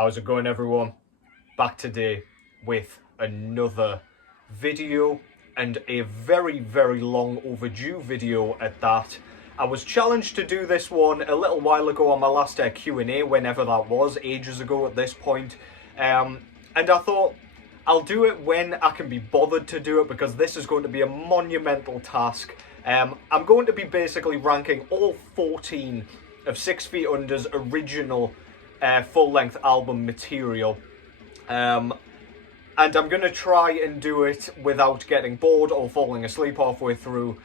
How's it going, everyone? Back today with another video, and a very long overdue video at that. I was challenged to do this one a little while ago on my last Q&A, whenever that was, ages ago at this point, and I thought I'll do it when I can be bothered to do it, because this is going to be a monumental task. I'm going to be basically ranking all 14 of 6 Feet Under's original full-length album material, and I'm going to try and do it without getting bored or falling asleep halfway through.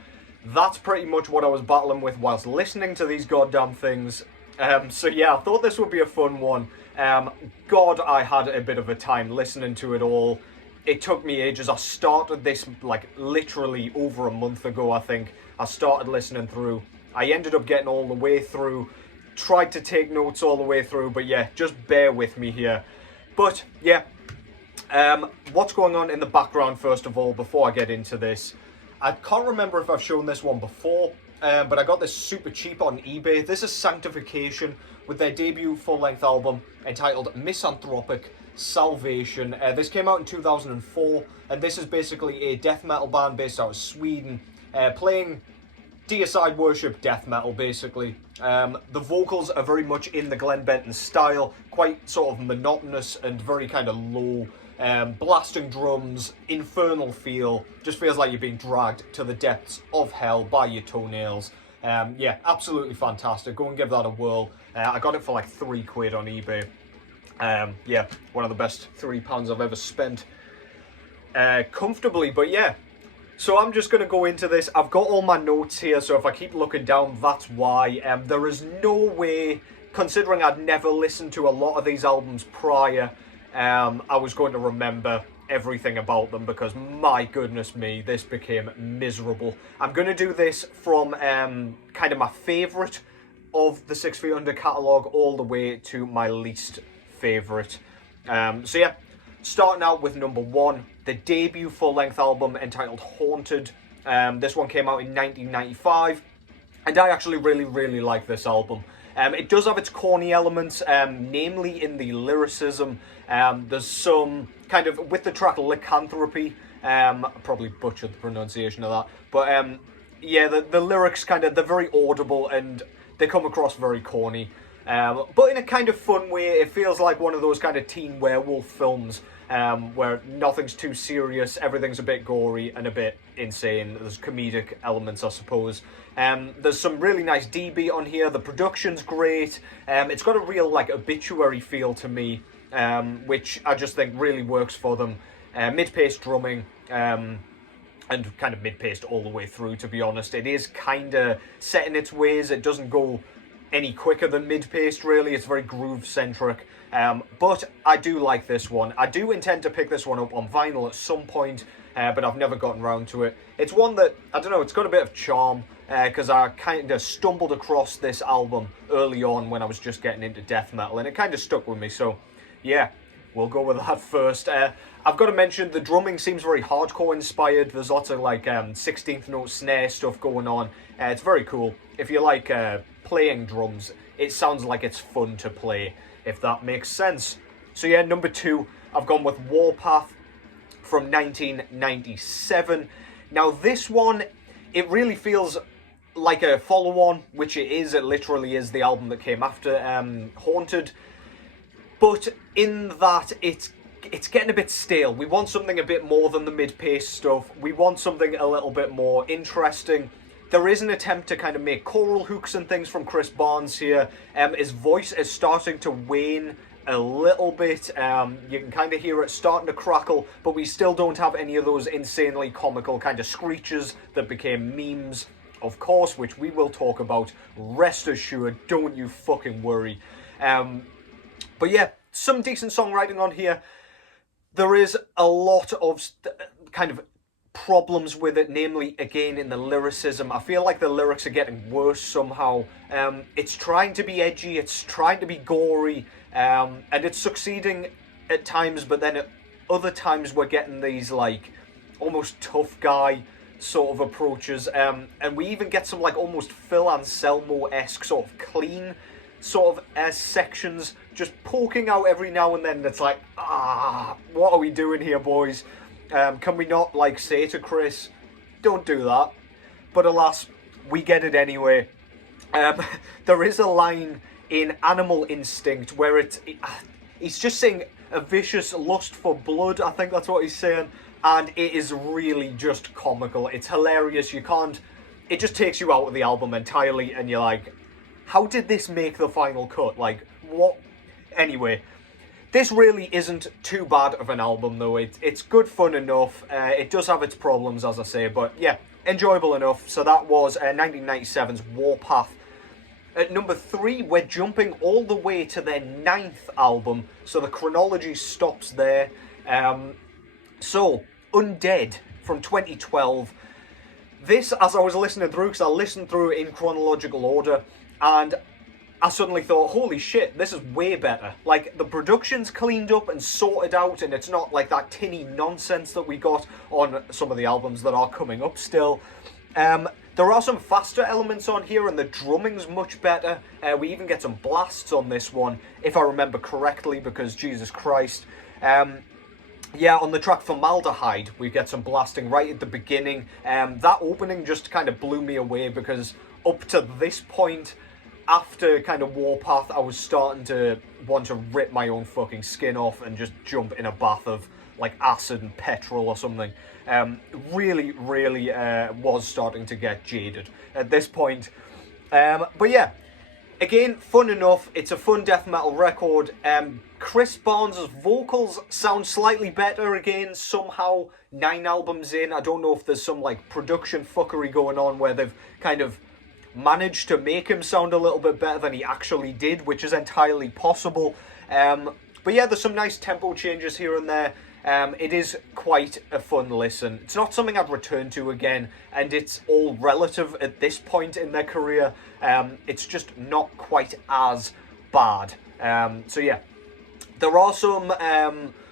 That's pretty much what I was battling with whilst listening to these goddamn things. So yeah, I thought this would be a fun one. God, I had a bit of a time listening to it all. It took me ages. I started this like literally over a month ago, I think. I started listening through. I ended up getting all the way through. Tried to take notes all the way through, but yeah, just bear with me here. But yeah, what's going on in the background first of all, before I get into this? I can't remember if I've shown this one before, but I got this super cheap on eBay. This is Sanctification with their debut full-length album entitled Misanthropic Salvation. This came out in 2004, and this is basically a death metal band based out of Sweden, playing deicide worship death metal, basically. The vocals are very much in the Glenn Benton style, quite sort of monotonous and very kind of low, blasting drums, infernal feel, just feels like you're being dragged to the depths of hell by your toenails. Yeah, absolutely fantastic. Go and give that a whirl. I got it for like £3 on eBay. Yeah, one of the best £3 I've ever spent comfortably, but yeah. So I'm just going to go into this. I've got all my notes here, so if I keep looking down, that's why. There is no way, considering I'd never listened to a lot of these albums prior, I was going to remember everything about them, because my goodness me, this became miserable. I'm going to do this from kind of my favourite of the 6 Feet Under catalogue all the way to my least favourite. So yeah, starting out with number 1, the debut full-length album entitled Haunted. This one came out in 1995, and I actually really like this album. It does have its corny elements, namely in the lyricism. There's some kind of, with the track Lycanthropy, I probably butchered the pronunciation of that, but yeah, the lyrics they're very audible and they come across very corny. But in a kind of fun way. It feels like one of those kind of teen werewolf films, where nothing's too serious, everything's a bit gory and a bit insane. There's comedic elements, I suppose. There's some really nice D-beat on here. The production's great. It's got a real like obituary feel to me, which I just think really works for them. Mid-paced drumming, and kind of mid-paced all the way through, to be honest. It is kind of set in its ways. It doesn't go any quicker than mid-paced, really. It's very groove-centric. But I do like this one. I do intend to pick this one up on vinyl at some point, but I've never gotten around to it. It's one that, I don't know, it's got a bit of charm, because I kind of stumbled across this album early on when I was just getting into death metal, and it kind of stuck with me. So, yeah, we'll go with that first. I've got to mention, the drumming seems very hardcore inspired. There's lots of like 16th note snare stuff going on. It's very cool. If you like playing drums, it sounds like it's fun to play, if that makes sense. So yeah, number 2, I've gone with Warpath from 1997. Now this one, it really feels like a follow-on, which it is. It literally is the album that came after Haunted. But in that, it's getting a bit stale. We want something a bit more than the mid-paced stuff. We want something a little bit more interesting. There is an attempt to kind of make choral hooks and things from Chris Barnes here. His voice is starting to wane a little bit. You can kind of hear it starting to crackle, but we still don't have any of those insanely comical kind of screeches that became memes, of course, which we will talk about. Rest assured, don't you fucking worry. But yeah, some decent songwriting on here. There is a lot of kind of problems with it, namely, again, in the lyricism. I feel like the lyrics are getting worse somehow. It's trying to be edgy, it's trying to be gory, and it's succeeding at times, but then at other times we're getting these, like, almost tough guy sort of approaches, and we even get some, like, almost Phil Anselmo-esque sort of clean sort of sections just poking out every now and then. It's like, what are we doing here, boys? Can we not, like, say to Chris, don't do that? But alas, we get it anyway. There is a line in Animal Instinct where he's just saying a vicious lust for blood. I think that's what he's saying. And it is really just comical. It's hilarious. It just takes you out of the album entirely, and you're like, how did this make the final cut? Like, what? Anyway, this really isn't too bad of an album, though. It's good fun enough. It does have its problems, as I say, but yeah, enjoyable enough. So that was 1997's Warpath. At number 3, we're jumping all the way to their 9th album, so the chronology stops there. So, Undead from 2012. This, as I was listening through, because I listened through it in chronological order, and I suddenly thought, holy shit, this is way better. Like, the production's cleaned up and sorted out, and it's not like that tinny nonsense that we got on some of the albums that are coming up still. There are some faster elements on here, and the drumming's much better. We even get some blasts on this one, if I remember correctly, because Jesus Christ. Yeah, on the track Formaldehyde, we get some blasting right at the beginning. That opening just kind of blew me away, because up to this point, after kind of Warpath, I was starting to want to rip my own fucking skin off and just jump in a bath of, like, acid and petrol or something. Really was starting to get jaded at this point. But yeah, again, fun enough. It's a fun death metal record. Chris Barnes' vocals sound slightly better again, somehow, 9 albums in. I don't know if there's some, like, production fuckery going on where they've kind of managed to make him sound a little bit better than he actually did, which is entirely possible. But yeah, there's some nice tempo changes here and there. It is quite a fun listen. It's not something I'd return to again, and it's all relative at this point in their career. It's just not quite as bad. So yeah, there are some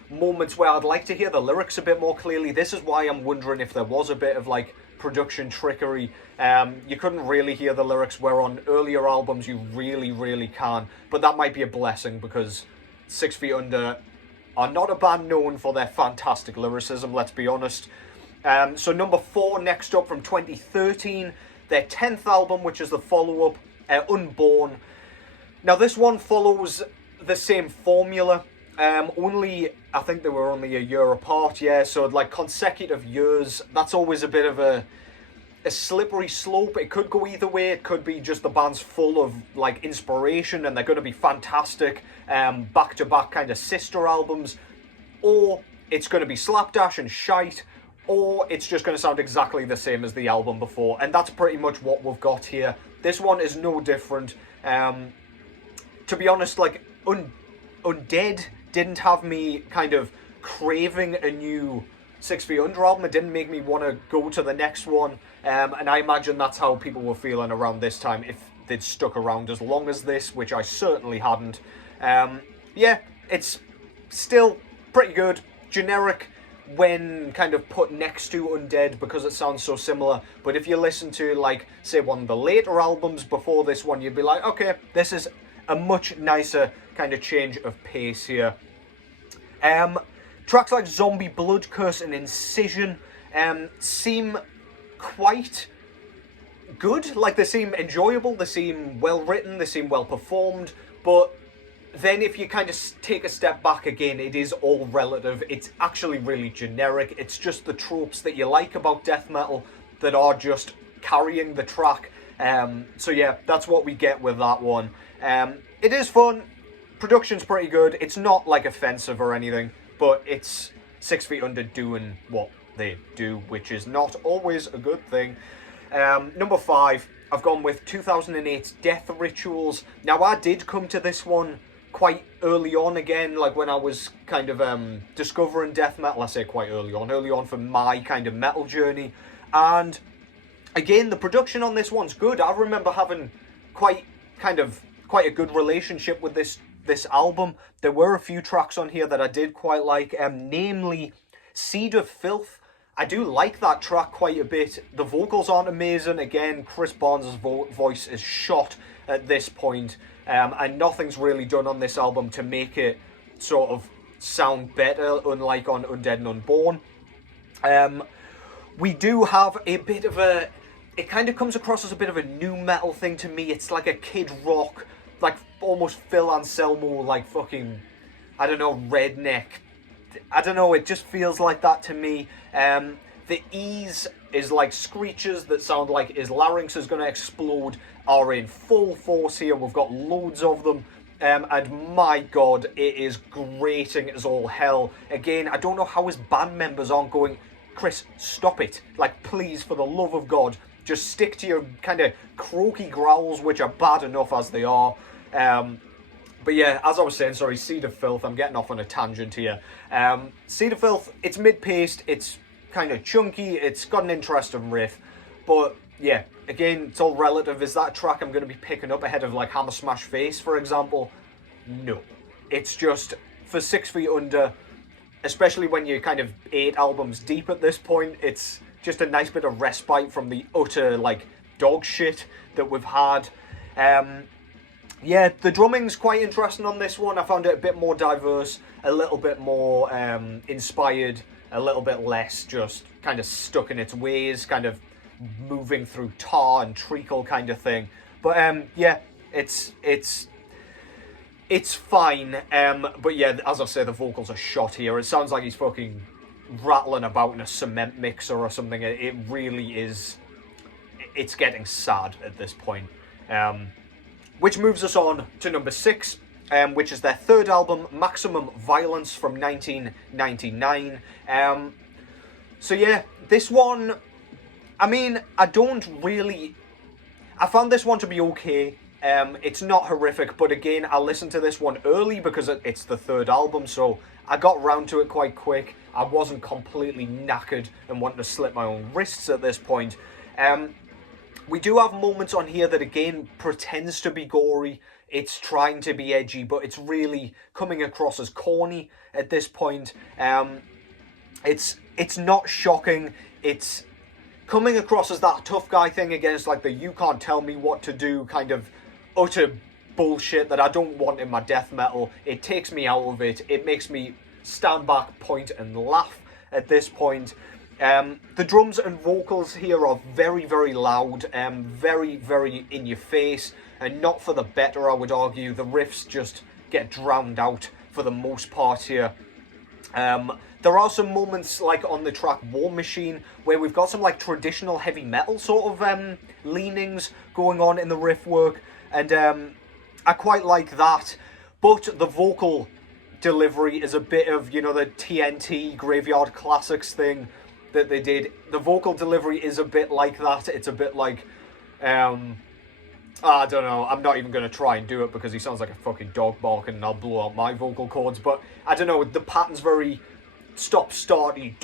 moments where I'd like to hear the lyrics a bit more clearly. This is why I'm wondering if there was a bit of, like, production trickery. You couldn't really hear the lyrics, where on earlier albums you really can. But that might be a blessing, because 6 Feet Under are not a band known for their fantastic lyricism, let's be honest. So number 4, next up from 2013, their 10th album, which is the follow-up, Unborn. Now this one follows the same formula, only, I think they were only a year apart, yeah, so like consecutive years. That's always a bit of a slippery slope. It could go either way. It could be just the band's full of, like, inspiration and they're going to be fantastic back-to-back kind of sister albums, or it's going to be slapdash and shite, or it's just going to sound exactly the same as the album before, and that's pretty much what we've got here. This one is no different. To be honest, like, Undead didn't have me kind of craving a new 6 Feet Under album. It didn't make me want to go to the next one, and I imagine that's how people were feeling around this time if they'd stuck around as long as this, which I certainly hadn't. Yeah, it's still pretty good. Generic when kind of put next to Undead, because it sounds so similar, but if you listen to, like, say one of the later albums before this one, you'd be like, okay, this is a much nicer kind of change of pace here. Tracks like Zombie, Blood Curse and Incision seem quite good. Like, they seem enjoyable, they seem well written, they seem well performed, but then if you kind of take a step back again, it is all relative. It's actually really generic. It's just the tropes that you like about death metal that are just carrying the track. So yeah, that's what we get with that one. It is fun. Production's pretty good. It's not, like, offensive or anything, but it's 6 Feet Under doing what they do, which is not always a good thing. Number 5, I've gone with 2008's Death Rituals. Now, I did come to this one quite early on again, like when I was kind of discovering death metal. I say quite early on for my kind of metal journey. And again, the production on this one's good. I remember having quite a good relationship with this album. There were a few tracks on here that I did quite like, namely Seed of Filth. I do like that track quite a bit. The vocals aren't amazing. Again, Chris Barnes' voice is shot at this point. and nothing's really done on this album to make it sort of sound better, unlike on Undead and Unborn. We do have a bit of a... It kind of comes across as a bit of a nu metal thing to me. It's like a Kid Rock, like almost Phil Anselmo, like fucking, I don't know, redneck. I don't know, it just feels like that to me. The E's is like screeches that sound like his larynx is going to explode, are in full force here. We've got loads of them. And my God, it is grating as all hell. Again, I don't know how his band members aren't going, Chris, stop it. Like, please, for the love of God, just stick to your kind of croaky growls, which are bad enough as they are. But yeah, as I was saying, sorry, Seed of Filth, I'm getting off on a tangent here. Seed of Filth, it's mid-paced, it's kind of chunky, it's got an interesting riff, but yeah, again, it's all relative. Is that a track I'm going to be picking up ahead of like Hammer Smash Face, for example? No. It's just, for 6 Feet Under, especially when you're kind of 8 albums deep at this point, it's just a nice bit of respite from the utter, like, dog shit that we've had. Yeah, the drumming's quite interesting on this one. I found it a bit more diverse, a little bit more inspired, a little bit less just kind of stuck in its ways, kind of moving through tar and treacle kind of thing. But yeah, it's fine. But yeah, as I say, the vocals are shot here. It sounds like he's fucking rattling about in a cement mixer or something. It really is. It's getting sad at this point. Which moves us on to number 6, which is their third album, Maximum Violence, from 1999. So yeah, this one, I mean, I found this one to be okay. It's not horrific, but again, I listened to this one early because it's the third album, so I got round to it quite quick. I wasn't completely knackered and wanting to slit my own wrists at this point. We do have moments on here that, again, pretends to be gory. It's trying to be edgy, but it's really coming across as corny at this point. It's not shocking. It's coming across as that tough guy thing against, like, the you can't tell me what to do kind of utter bullshit that I don't want in my death metal. It takes me out of it. It makes me stand back, point, and laugh at this point. The drums and vocals here are very, very loud, very, very in your face, and not for the better, I would argue. The riffs just get drowned out for the most part here. There are some moments, like on the track War Machine, where we've got some like traditional heavy metal sort of leanings going on in the riff work, and I quite like that, but the vocal delivery is a bit of, you know, the TNT Graveyard Classics thing that they did. The vocal delivery is a bit like that. It's a bit like, I don't know, I'm not even going to try and do it because he sounds like a fucking dog barking and I'll blow out my vocal cords, but I don't know, the pattern's very stop-starty,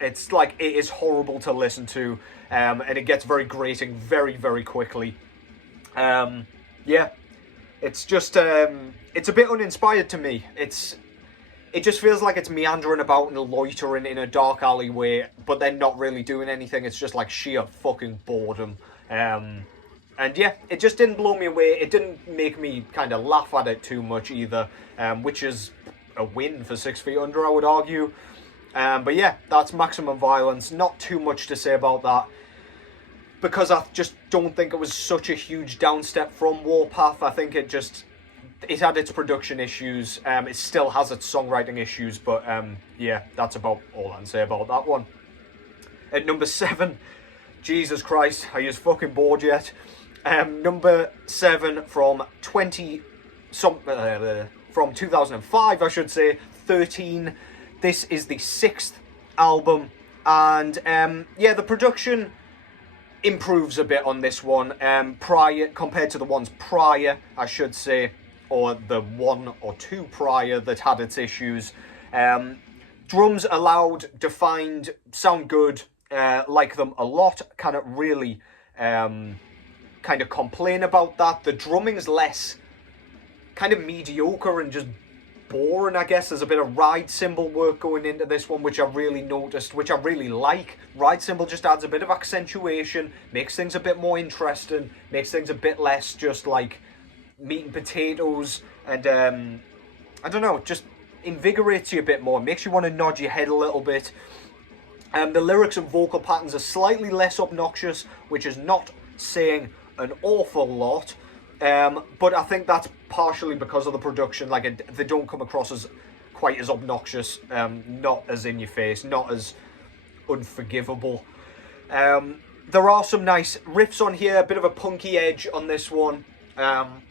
it's like, it is horrible to listen to, and it gets very grating very, very quickly. Yeah, it's just, it's a bit uninspired to me. It just feels like it's meandering about and loitering in a dark alleyway, but then not really doing anything. It's just like sheer fucking boredom. And yeah, it just didn't blow me away. It didn't make me kind of laugh at it too much either, which is a win for 6 Feet Under, I would argue. But yeah, that's Maximum Violence. Not too much to say about that, because I just don't think it was such a huge downstep from Warpath. I think it had its production issues, it still has its songwriting issues, but yeah, that's about all I can say about that one. At number 7, Jesus Christ, are you fucking bored yet? Number 7 from 2005, I should say, 13. This is the 6th album, and yeah, the production improves a bit on this one, compared to the ones prior, I should say, or the 1 or 2 prior that had its issues. Drums are loud, defined, sound good, like them a lot. Cannot really kind of complain about that. The drumming's less kind of mediocre and just boring, I guess. There's a bit of ride cymbal work going into this one, which I really noticed, which I really like. Ride cymbal just adds a bit of accentuation, makes things a bit more interesting, makes things a bit less just like meat and potatoes, and I don't know, just invigorates you a bit more, makes you want to nod your head a little bit. The lyrics and vocal patterns are slightly less obnoxious, which is not saying an awful lot. But I think that's partially because of the production. Like, they don't come across as quite as obnoxious, not as in your face, not as unforgivable. There are some nice riffs on here, a bit of a punky edge on this one,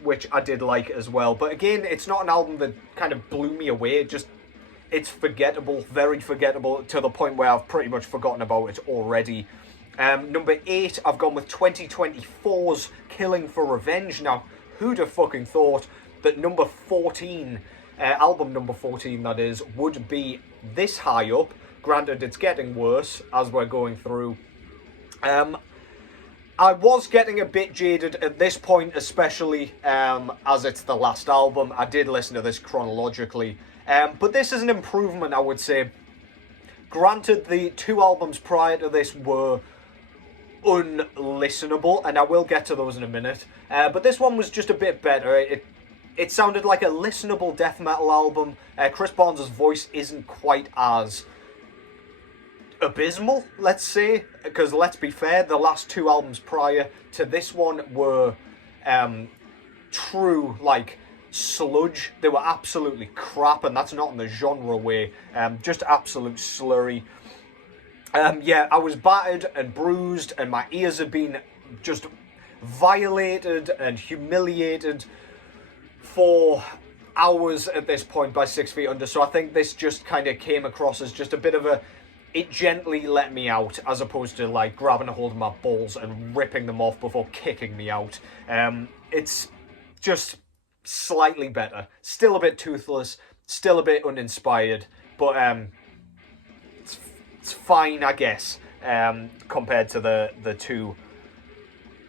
which I did like as well. But again, it's not an album that kind of blew me away. It's forgettable, very forgettable, to the point where I've pretty much forgotten about it already. Number 8, I've gone with 2024's Killing for Revenge. Now, who'd have fucking thought that number 14, album number 14 that is, would be this high up? Granted, it's getting worse as we're going through. I was getting a bit jaded at this point, especially as it's the last album. I did listen to this chronologically. But this is an improvement, I would say. Granted, the 2 albums prior to this were unlistenable, and I will get to those in a minute. But this one was just a bit better. It sounded like a listenable death metal album. Chris Barnes' voice isn't quite as abysmal, let's say, because let's be fair, the last 2 albums prior to this one were true, like, sludge. They were absolutely crap, and that's not in the genre way, just absolute slurry. Yeah, I was battered and bruised, and my ears have been just violated and humiliated for hours at this point by 6 Feet Under, so I think this just kind of came across as just a bit of a, it gently let me out, as opposed to like grabbing a hold of my balls and ripping them off before kicking me out. It's just slightly better, still a bit toothless, still a bit uninspired, but it's fine, I guess, compared to the 2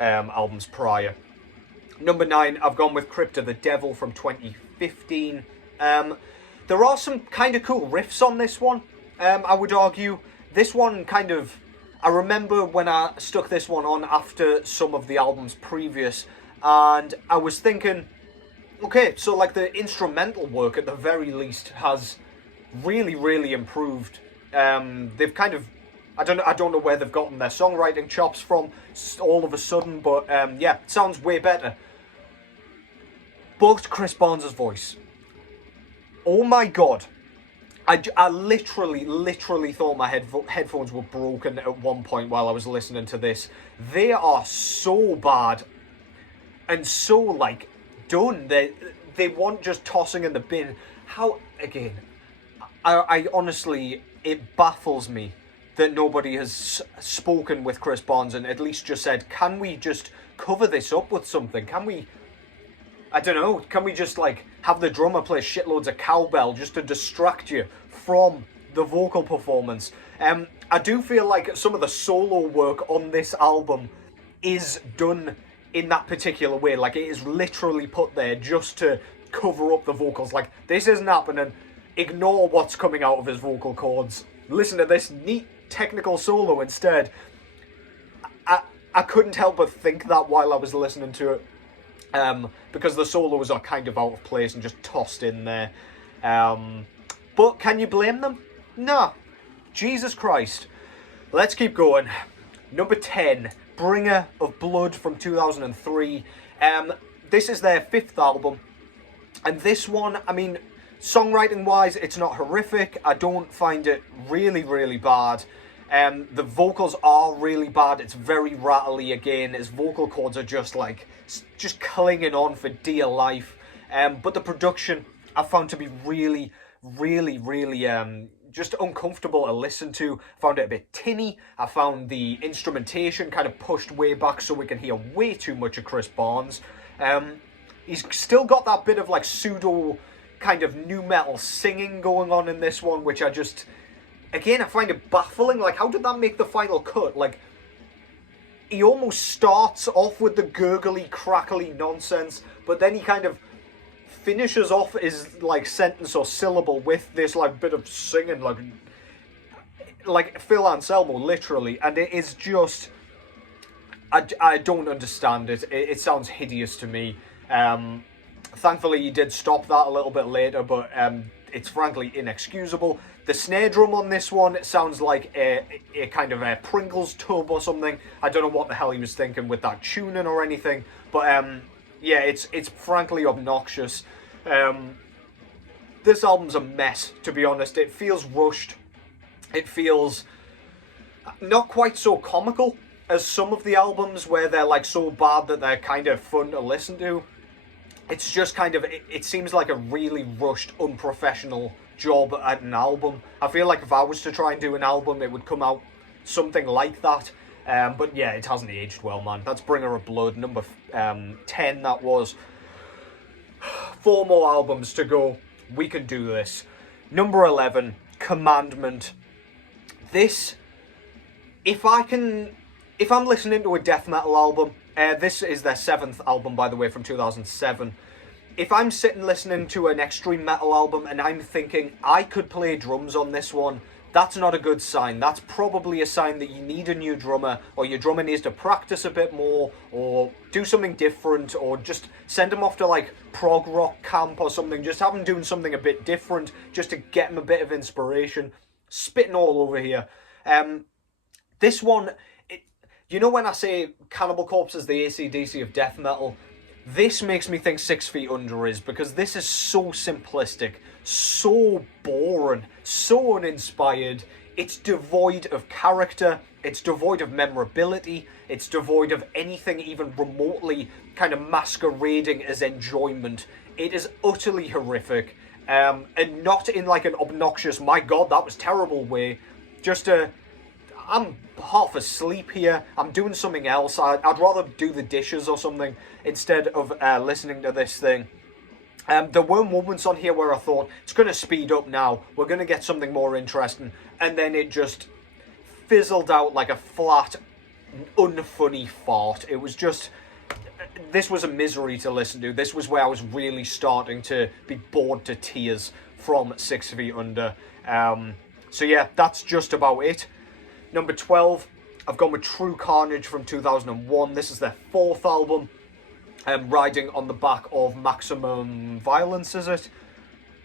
albums prior. Number 9, I've gone with Krypto The Devil from 2015. There are some kind of cool riffs on this one, I would argue. This one kind of, I remember when I stuck this one on after some of the albums previous, and I was thinking, okay, so like the instrumental work at the very least has really, really improved. They've kind of, I don't know where they've gotten their songwriting chops from all of a sudden, but yeah, it sounds way better. But Chris Barnes' voice, oh my god, I literally thought my headphones were broken at one point while I was listening to this. They are so bad and so like done. They want just tossing in the bin. How, again, I honestly, it baffles me that nobody has spoken with Chris Barnes and at least just said, can we just cover this up with something? Can we, I don't know, can we just like have the drummer play shitloads of cowbell just to distract you from the vocal performance? I do feel like some of the solo work on this album is done in that particular way. Like, it is literally put there just to cover up the vocals. Like, this isn't happening. Ignore what's coming out of his vocal cords. Listen to this neat technical solo instead. I couldn't help but think that while I was listening to it. Because the solos are kind of out of place and just tossed in there. But can you blame them? No. Jesus Christ. Let's keep going. Number 10, Bringer of Blood from 2003. This is their 5th album. And this one, I mean, songwriting-wise, it's not horrific. I don't find it really, really bad. The vocals are really bad. It's very rattly again. His vocal cords are just like, just clinging on for dear life. But the production I found to be really, really, really just uncomfortable to listen to. I found it a bit tinny. I found the instrumentation kind of pushed way back so we can hear way too much of Chris Barnes. He's still got that bit of like pseudo kind of nu metal singing going on in this one, which I just, again, I find it baffling. Like, how did that make the final cut? Like, he almost starts off with the gurgly, crackly nonsense, but then he kind of finishes off his like sentence or syllable with this like bit of singing, like Phil Anselmo, literally, and it is just, I don't understand it. It sounds hideous to me. Thankfully, he did stop that a little bit later, but it's frankly inexcusable. The snare drum on this one sounds like a kind of a Pringles tub or something. I don't know what the hell he was thinking with that tuning or anything, but yeah, it's frankly obnoxious. This album's a mess, to be honest. It feels rushed. It feels not quite so comical as some of the albums where they're like so bad that they're kind of fun to listen to. It's just kind of, it seems like a really rushed, unprofessional job at an album. I feel like if I was to try and do an album, it would come out something like that. But yeah, it hasn't aged well, man. That's Bringer of Blood, number 10 that was. 4 more albums to go. We can do this. Number 11, Commandment. This, if I'm listening to a death metal album, this is their 7th album, by the way, from 2007. If I'm sitting listening to an extreme metal album and I'm thinking, I could play drums on this one, that's not a good sign. That's probably a sign that you need a new drummer, or your drummer needs to practice a bit more, or do something different, or just send him off to like prog rock camp or something. Just have him doing something a bit different, just to get him a bit of inspiration. Spitting all over here. This one, you know when I say Cannibal Corpse is the AC/DC of death metal? This makes me think 6 Feet Under is, because this is so simplistic, so boring, so uninspired. It's devoid of character, it's devoid of memorability, it's devoid of anything even remotely kind of masquerading as enjoyment. It is utterly horrific, and not in like an obnoxious, my god, that was terrible way. Just I'm half asleep here, I'm doing something else, I'd rather do the dishes or something instead of listening to this thing. There were moments on here where I thought, it's going to speed up now, we're going to get something more interesting, and then it just fizzled out like a flat, unfunny fart. It was just, this was a misery to listen to. This was where I was really starting to be bored to tears from 6 Feet Under. So yeah, that's just about it. Number 12, I've gone with True Carnage from 2001. This is their 4th album, riding on the back of Maximum Violence, is it?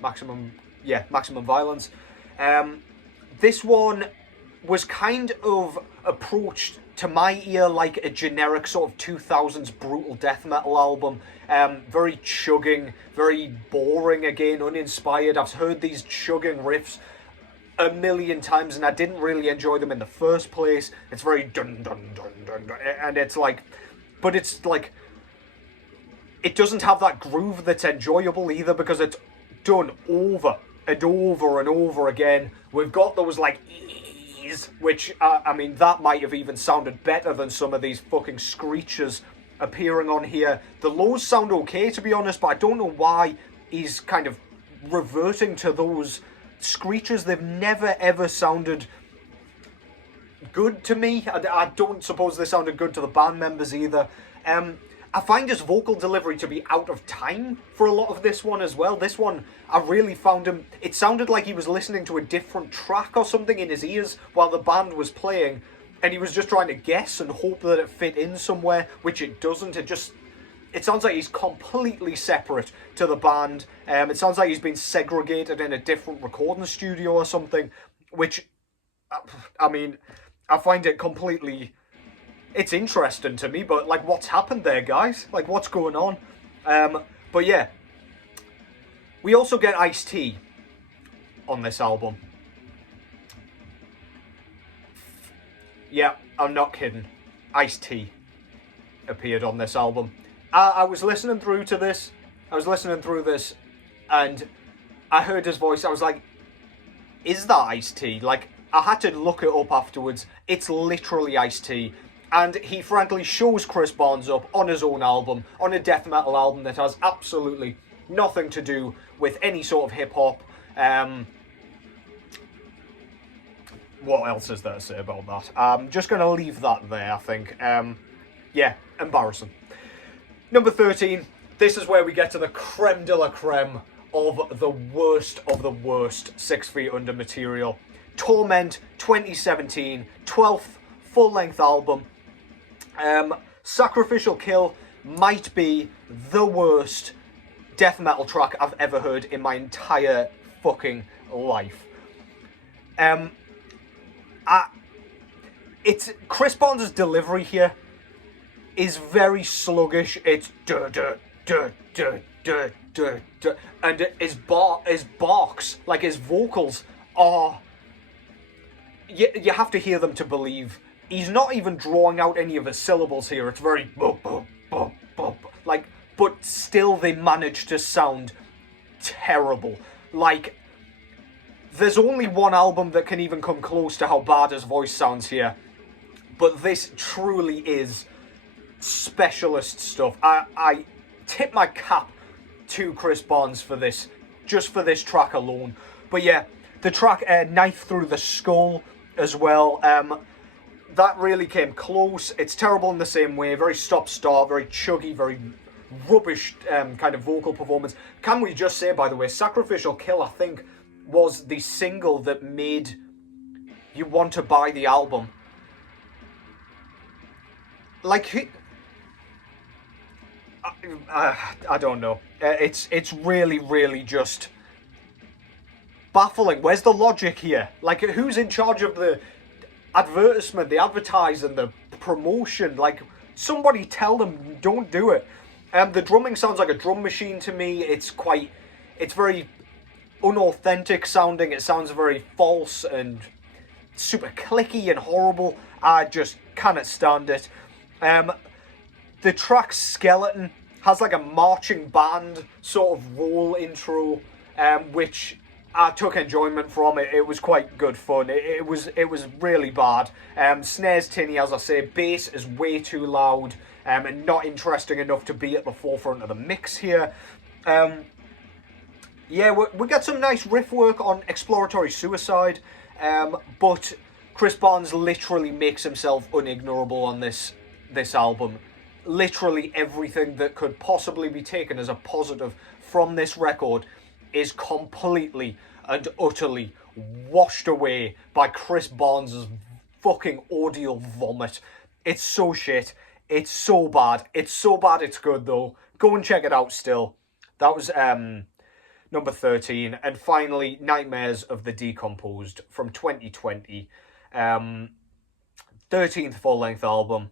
Maximum Violence. This one was kind of approached to my ear like a generic sort of 2000s brutal death metal album. Very chugging, very boring again, uninspired. I've heard these chugging riffs a million times and I didn't really enjoy them in the first place. It's very dun dun dun dun dun, and it's like, but it's like, it doesn't have that groove that's enjoyable either, because it's done over and over and over again. We've got those like e's, which I mean, that might have even sounded better than some of these fucking screeches appearing on here. The lows sound okay, to be honest, but I don't know why he's kind of reverting to those screeches. They've never ever sounded good to me. I don't suppose they sounded good to the band members either. I find his vocal delivery to be out of time for a lot of this one as well. This one, I really found him, it sounded like he was listening to a different track or something in his ears while the band was playing, and he was just trying to guess and hope that it fit in somewhere, which it doesn't. It sounds like he's completely separate to the band. It sounds like he's been segregated in a different recording studio or something, which, I mean, I find it completely, it's interesting to me, but like, what's happened there, guys? Like, what's going on? But yeah, we also get Ice-T on this album. Yeah, I'm not kidding. Ice-T appeared on this album. I was listening through this, and I heard his voice. I was like, is that Ice-T? Like, I had to look it up afterwards. It's literally Ice-T. And he frankly shows Chris Barnes up on his own album, on a death metal album that has absolutely nothing to do with any sort of hip-hop. What else is there to say about that? I'm just going to leave that there, I think. Yeah, embarrassing. Number 13, this is where we get to the creme de la creme of the worst 6 Feet Under material. Torment, 2017, 12th full-length album. Sacrificial Kill might be the worst death metal track I've ever heard in my entire fucking life. It's Chris Barnes' delivery here is very sluggish. It's duh duh duh duh duh duh duh, and his barks, like his vocals, are. You have to hear them to believe. He's not even drawing out any of his syllables here. It's very like, but still they manage to sound terrible. Like, there's only one album that can even come close to how bad his voice sounds here. But this truly is specialist stuff. I tip my cap to Chris Barnes for this, just for this track alone. But yeah, the track Knife Through the Skull as well. That really came close. It's terrible in the same way. Very stop-start, very chuggy, very rubbish kind of vocal performance. Can we just say, by the way, Sacrificial Kill, I think, was the single that made you want to buy the album. Like, I don't know. It's really, really just baffling. Where's the logic here? Like, who's in charge of the advertisement, the advertising, the promotion? Like, somebody tell them, don't do it. The drumming sounds like a drum machine to me. It's very unauthentic sounding. It sounds very false and super clicky and horrible. I just cannot stand it. The track Skeleton has like a marching band sort of roll intro, which I took enjoyment from. It was quite good fun. It was really bad. Snares tinny, as I say. Bass is way too loud and not interesting enough to be at the forefront of the mix here. Yeah, we got some nice riff work on Exploratory Suicide, but Chris Barnes literally makes himself unignorable on this album. Literally everything that could possibly be taken as a positive from this record is completely and utterly washed away by Chris Barnes' fucking audio vomit. It's so shit. It's so bad. It's so bad it's good, though. Go and check it out still. That was number 13. And finally, Nightmares of the Decomposed from 2020. 13th full-length album.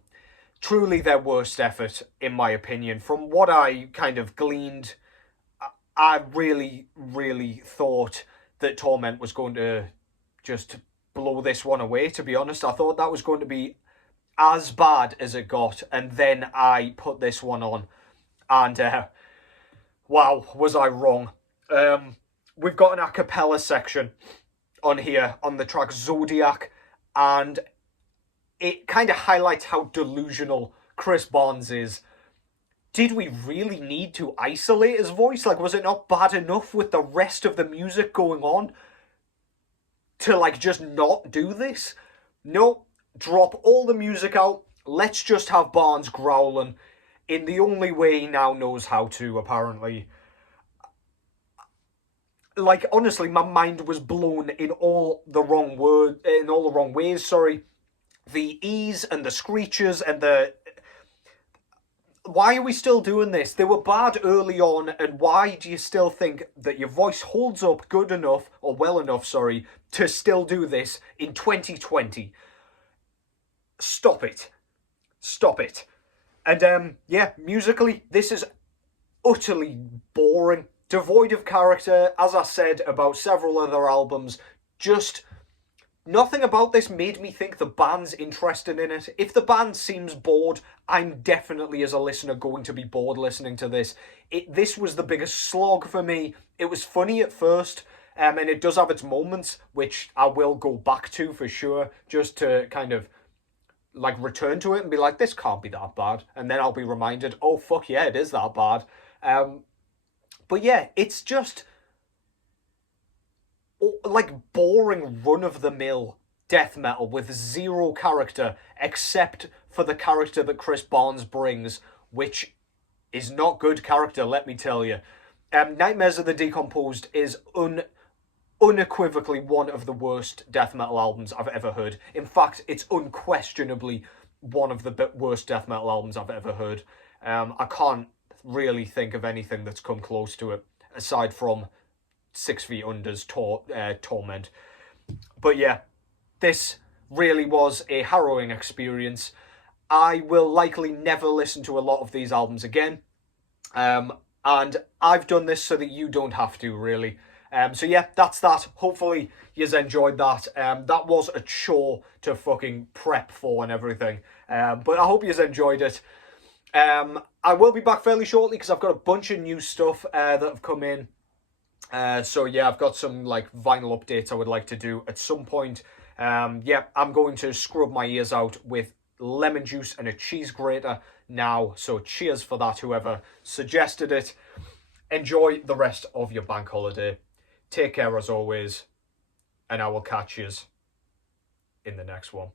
Truly their worst effort, in my opinion. From what I kind of gleaned, I really, really thought that Torment was going to just blow this one away, to be honest. I thought that was going to be as bad as it got, and then I put this one on, and wow, was I wrong. We've got an a cappella section on here, on the track Zodiac, and it kind of highlights how delusional Chris Barnes is. Did we really need to isolate his voice? Like, was it not bad enough with the rest of the music going on to, like, just not do this? No, drop all the music out. Let's just have Barnes growling in the only way he now knows how to, apparently. Like, honestly, my mind was blown in all the wrong ways, sorry. The E's and the screeches and the... Why are we still doing this? They were bad early on, and why do you still think that your voice holds up good enough, or well enough, sorry, to still do this in 2020? Stop it. Stop it. And, yeah, musically, this is utterly boring, devoid of character, as I said about several other albums. Just... nothing about this made me think the band's interested in it. If the band seems bored, I'm definitely, as a listener, going to be bored listening to this. This was the biggest slog for me. It was funny at first, and it does have its moments, which I will go back to for sure, just to kind of, like, return to it and be like, this can't be that bad. And then I'll be reminded, oh, fuck yeah, it is that bad. But yeah, it's just... like boring run-of-the-mill death metal with zero character except for the character that Chris Barnes brings, which is not good character, let me tell you. Nightmares of the Decomposed is unequivocally one of the worst death metal albums I've ever heard. In fact, it's unquestionably one of the worst death metal albums I've ever heard. I can't really think of anything that's come close to it, aside from 6 Feet Under's Torment. But yeah, this really was a harrowing experience. I will likely never listen to a lot of these albums again. And I've done this so that you don't have to, really. So yeah, that's that. Hopefully you've enjoyed that. That was a chore to fucking prep for and everything. But I hope you've enjoyed it. I will be back fairly shortly because I've got a bunch of new stuff that have come in. So yeah, I've got some like vinyl updates I would like to do at some point. Yeah, I'm going to scrub my ears out with lemon juice and a cheese grater now. So cheers for that, whoever suggested it. Enjoy the rest of your bank holiday. Take care as always, and I will catch yous in the next one.